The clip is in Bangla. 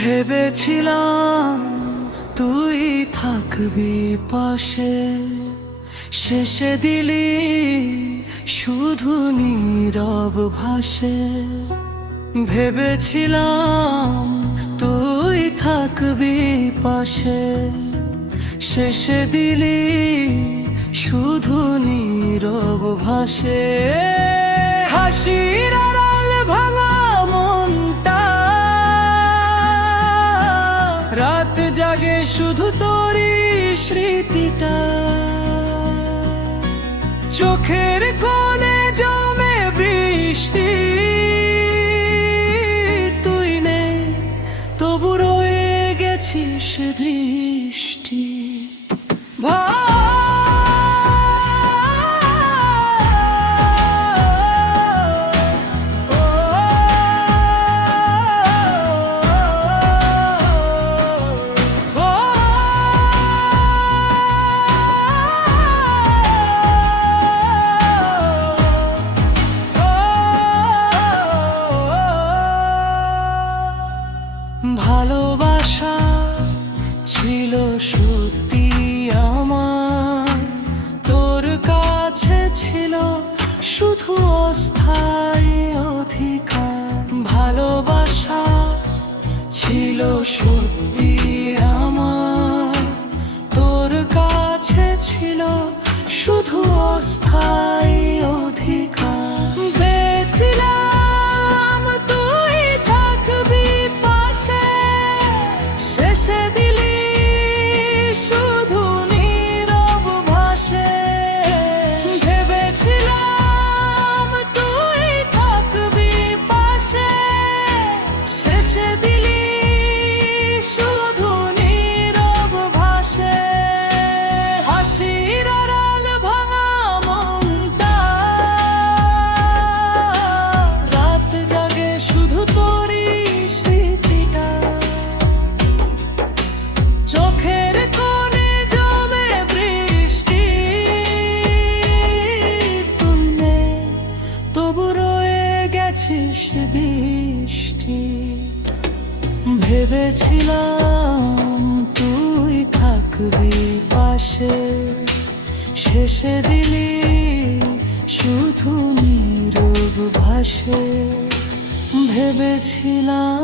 ভেবেছিলাম তুই থাকবি পাশে, শেষে দিলি শুধু নীরব ভাসে। ভেবেছিলাম তুই থাকবি পাশে, শেষে দিলি শুধু নীরব ভাসে। হাসির আড়াল ভাঙা মনটা রাত জাগে শুধু তোরই স্মৃতিটা। চোখের কোণে জমে বৃষ্টি, তুই নেই তবু রয়ে গেছিস দৃষ্টি। ভালোবাসা ছিল সত্যি আমার, তোর কাছে ছিল শুধু অস্থায়ী অধিকার। ভালোবাসা ছিল সত্যি আমার, তোর কাছে ছিল শুধু অস্থায়ী অধিকার। বেছিলাম তুই থাকবি পাশে, শেষে দিলি শুধু নীরব ভাসে। ভেবেছিলাম তুই থাকবি পাশে, শেষে দিলি শুধু নীরব ভাসে। হাসির আড়াল ভাঙা মনটা রাত জাগে শুধু তোরই স্মৃতিটা। চোখের কোণে জমে বৃষ্টি, তুই নেই তবু রয়ে গেছিস দৃষ্টি। ভেবেছিলাম তুই থাকবি পাশে, শেষে দিলি শুধু নীরব ভাসে। ভেবেছিলাম